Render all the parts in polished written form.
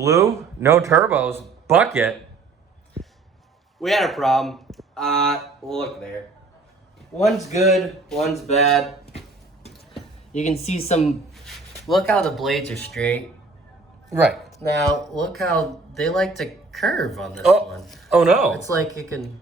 Blue, no turbos, bucket. We had a problem. Look there. One's good, one's bad. You can see some, look how the blades are straight. Right. Now, look how they like to curve on this one. Oh no. It's like it can...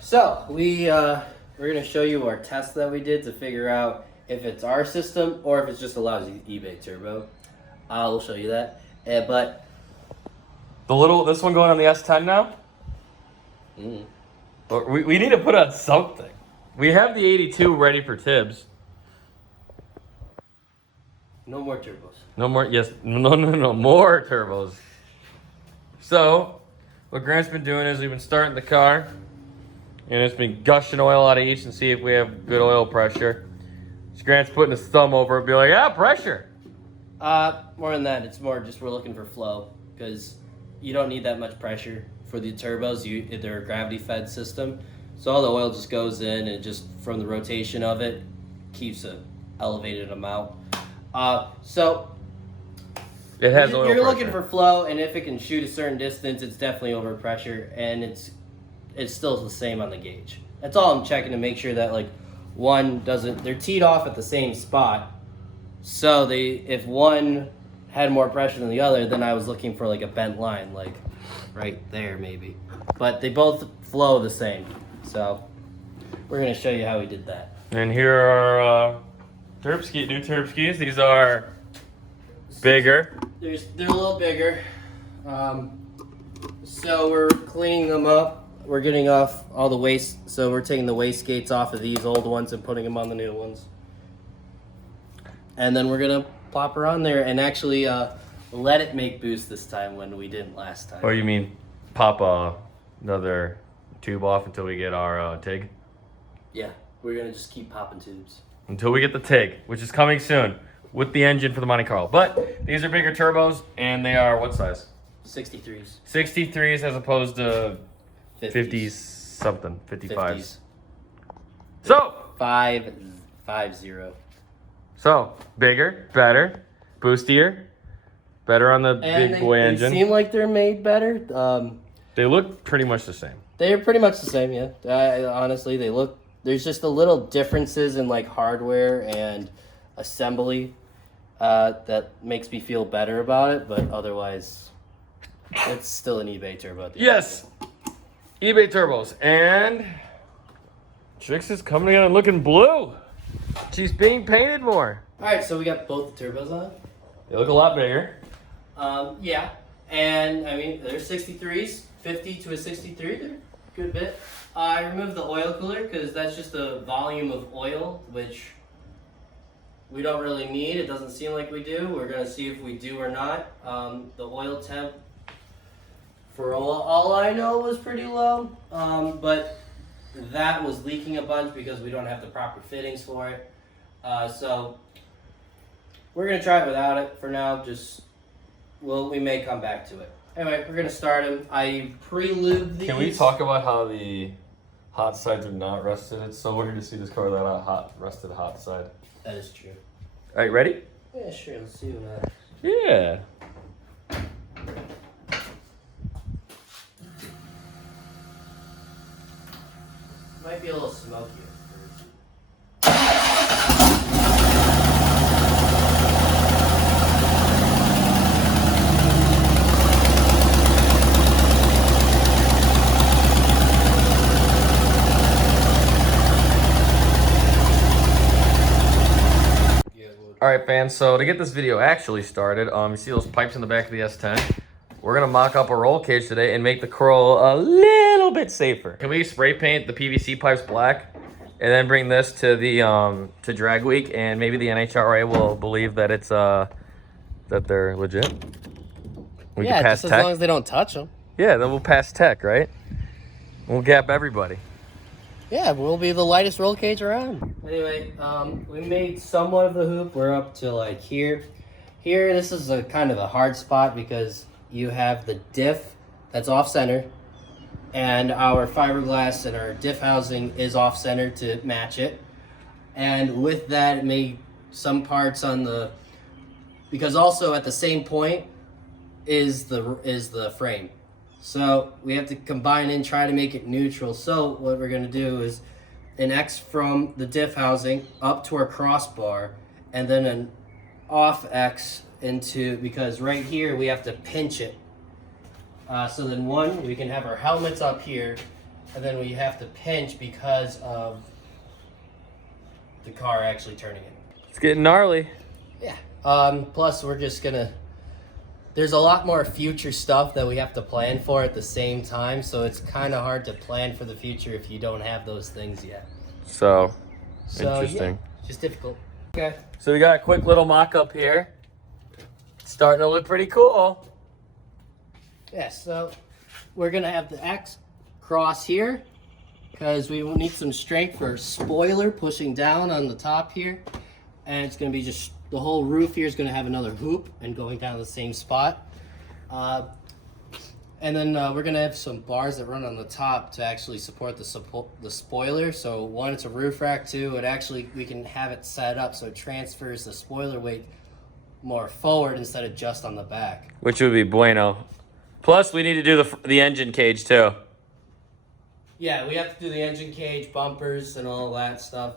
So, we're going to show you our test that we did to figure out if it's our system or if it's just a lousy eBay turbo. We'll show you that. But... this one going on the S10 now? We need to put on something. We have the 82 ready for Tibbs. No more turbos. No more, yes, no, more turbos. So, what Grant's been doing is we've been starting the car, and it's been gushing oil out of each and see if we have good oil pressure. So Grant's putting his thumb over and be like, yeah, pressure. More than that, it's more just we're looking for flow, because you don't need that much pressure for the turbos. They're a gravity-fed system, so all the oil just goes in, and just from the rotation of it, keeps an elevated amount. So it has oil you're pressure. looking for flow, and if it can shoot a certain distance, it's definitely over pressure, and it's still the same on the gauge. That's all I'm checking to make sure that like one doesn't. They're teed off at the same spot, so if one had more pressure than the other, then I was looking for like a bent line, like right there maybe. But they both flow the same, so we're gonna show you how we did that. And here are new turb skis. These are bigger. They're a little bigger. So we're cleaning them up. We're getting off all the waste. So we're taking the waste gates off of these old ones and putting them on the new ones. And then we're gonna plop her on there and actually let it make boost this time when we didn't last time. Oh, you mean pop another tube off until we get our TIG? Yeah, we're gonna just keep popping tubes. Until we get the TIG, which is coming soon with the engine for the Monte Carlo. But these are bigger turbos, and they are what size? 63s. 63s as opposed to 50s. 50s something, 55s. 50s. So, 550. So, bigger, better, boostier, better on the big boy engine. They seem like they're made better. They look pretty much the same. They're pretty much the same, yeah. Honestly, they look... There's just a little differences in like hardware and assembly that makes me feel better about it, but otherwise, it's still an eBay turbo. Yes! eBay turbos. And Trix is coming in and looking blue. She's being painted more. Alright, so we got both the turbos on. They look a lot bigger. Yeah, and I mean, they're 63s, 50 to a 63, they're a good bit. I removed the oil cooler because that's just a volume of oil, which we don't really need. It doesn't seem like we do. We're going to see if we do or not. The oil temp, for all I know, was pretty low, but that was leaking a bunch because we don't have the proper fittings for it. So we're going to try it without it for now. We may come back to it. Anyway, we're going to start them. I pre-lubed these. Can we talk about how the hot sides are not rusted? It's so weird to see this car without a rusted hot side. That is true. All right, ready? Yeah, sure. Let's see what happens. Yeah. Might be a little smoky. All right, fans, so to get this video actually started, you see those pipes in the back of the S10? We're gonna mock up a roll cage today and make the curl a little bit safer. Can we spray paint the PVC pipes black and then bring this to the to drag week, and maybe the NHRA will believe that it's that they're legit? We can pass just tech. as long as they don't touch them. Yeah, then we'll pass tech, right? We'll gap everybody. Yeah, we'll be the lightest roll cage around. Anyway, we made somewhat of the hoop. We're up to like here. Here, this is a kind of a hard spot because you have the diff that's off center, and our fiberglass and our diff housing is off center to match it. And with that, it made some parts on the because also at the same point is the frame. So we have to combine and try to make it neutral. So what we're gonna do is an X from the diff housing up to our crossbar, and then an off X into, because right here we have to pinch it. So then we can have our helmets up here, and then we have to pinch because of the car actually turning it. It's getting gnarly. Yeah. Plus we're just gonna, there's a lot more future stuff that we have to plan for at the same time, so it's kind of hard to plan for the future if you don't have those things yet. So Yeah, interesting. just difficult. Okay. So we got a quick little mock-up here. It's starting to look pretty cool. Yeah, so we're gonna have the X cross here because we will need some strength for spoiler pushing down on the top here, and it's gonna be just the whole roof here is gonna have another hoop and going down the same spot. And then we're gonna have some bars that run on the top to actually support the spoiler. So one, it's a roof rack. Two, we can have it set up so it transfers the spoiler weight more forward instead of just on the back. Which would be bueno. Plus, we need to do the engine cage too. Yeah, we have to do the engine cage, bumpers, and all that stuff.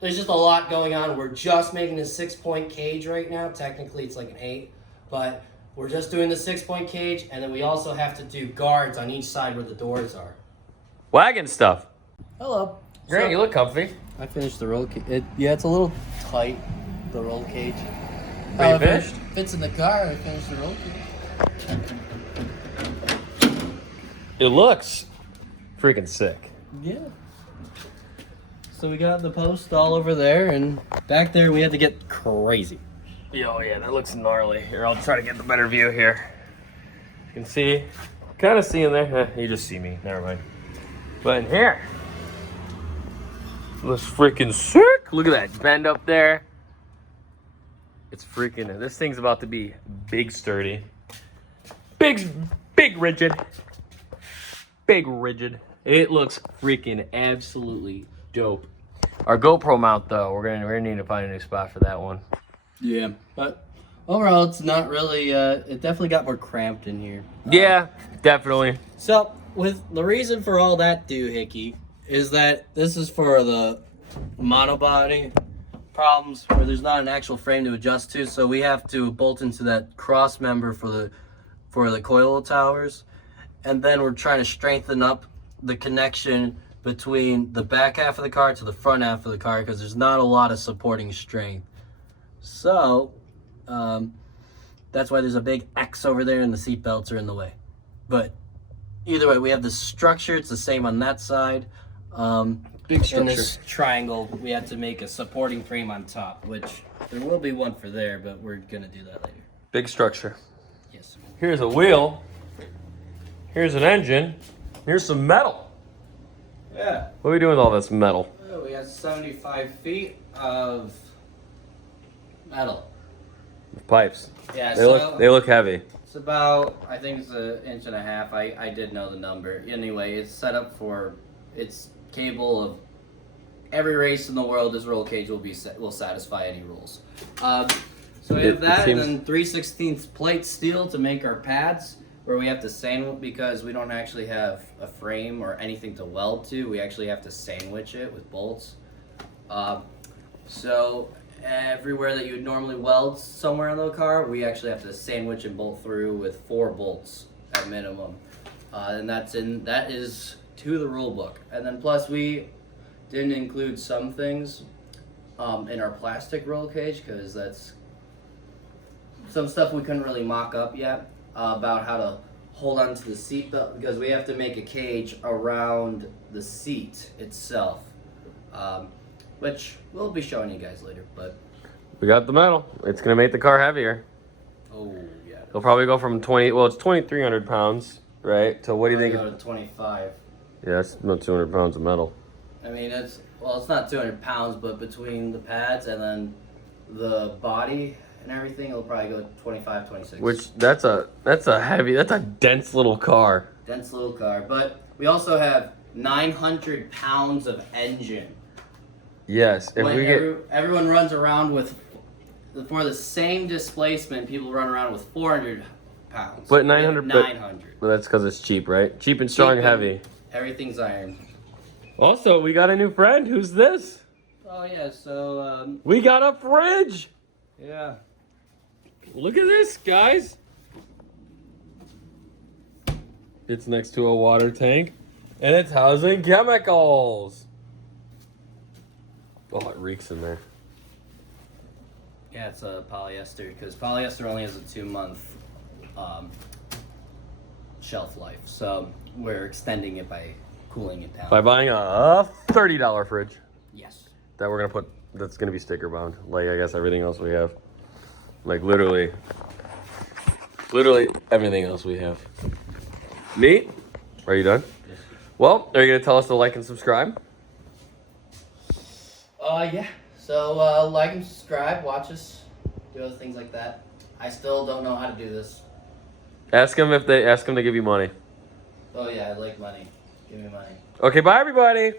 There's just a lot going on. We're just making a 6-point cage right now. Technically, it's like an 8, but we're just doing the 6-point cage, and then we also have to do guards on each side where the doors are. Wagon stuff. Hello. Grant, you look comfy. I finished the roll cage. Yeah, it's a little tight, the roll cage. But you finished? If it fits in the car, I finished the roll cage. It looks freaking sick. Yeah. So we got the post all over there, and back there we had to get crazy. Oh yeah, that looks gnarly. Here, I'll try to get the better view here. You can see, kind of see in there. You just see me, never mind. But in here, looks freaking sick. Look at that bend up there. It's freaking, this thing's about to be big sturdy. Big rigid. Big rigid. It looks freaking absolutely dope. Our GoPro mount though, we're gonna need to find a new spot for that one. Yeah, but overall it's not really, it definitely got more cramped in here. Yeah, definitely. So, with the reason for all that doohickey is that this is for the monobody problems where there's not an actual frame to adjust to, so we have to bolt into that cross member for the coil towers, and then we're trying to strengthen up the connection between the back half of the car to the front half of the car because there's not a lot of supporting strength. So that's why there's a big X over there and the seat belts are in the way. But either way, we have the structure. It's the same on that side. Big In this triangle, we have to make a supporting frame on top, which there will be one for there, but we're going to do that later. Big structure. Yes. Here's a wheel. Here's an engine. Here's some metal. Yeah. What are we doing with all this metal? Oh, we have 75 feet of metal. Pipes. Yeah, They look heavy. it's about, I think it's 1.5 inches. I did know the number. Anyway, it's set up for, it's capable of every race in the world. This roll cage will satisfy any rules. So we have that, and then 3/16 plate steel to make our pads, where we have to sandwich because we don't actually have a frame or anything to weld to. We actually have to sandwich it with bolts. So everywhere that you would normally weld somewhere on the car, we actually have to sandwich and bolt through with 4 bolts at minimum, and that is to the rule book. And then plus we didn't include some things in our plastic roll cage because that's some stuff we couldn't really mock up yet about how to hold on to the seat belt, because we have to make a cage around the seat itself, which we'll be showing you guys later. But We got the metal. It's gonna make the car heavier. oh yeah, It'll probably go from 20. Well, it's 2,300 pounds, right? So what do you think? Go to 25. Yeah, that's about 200 pounds of metal. I mean, it's not 200 pounds, but between the pads and then the body and everything, it'll probably go 25, 26. Which that's a heavy. That's a dense little car. Dense little car. But we also have 900 pounds of engine. Yes, if When we get everyone runs around with for the same displacement, people run around with 400 pounds. But 900. 900. But that's because it's cheap, right? Cheap and strong and heavy. Everything's iron. Also, we got a new friend. Who's this? Oh yeah, so We got a fridge. yeah. Look at this, guys. It's next to a water tank, and it's housing chemicals. Oh, it reeks in there. Yeah, it's a polyester because polyester only has a 2-month shelf life, so we're extending it by cooling it down. By buying a $30 fridge Yes. that we're gonna put, that's gonna be sticker bound, like I guess everything else we have. Like literally everything else we have. Neat? Are you done? Yes. Well, are you gonna tell us to like and subscribe? Yeah. So like and subscribe, watch us, do other things like that. I still don't know how to do this. Ask them to give you money. Oh yeah, I like money. Give me money. Okay, bye everybody.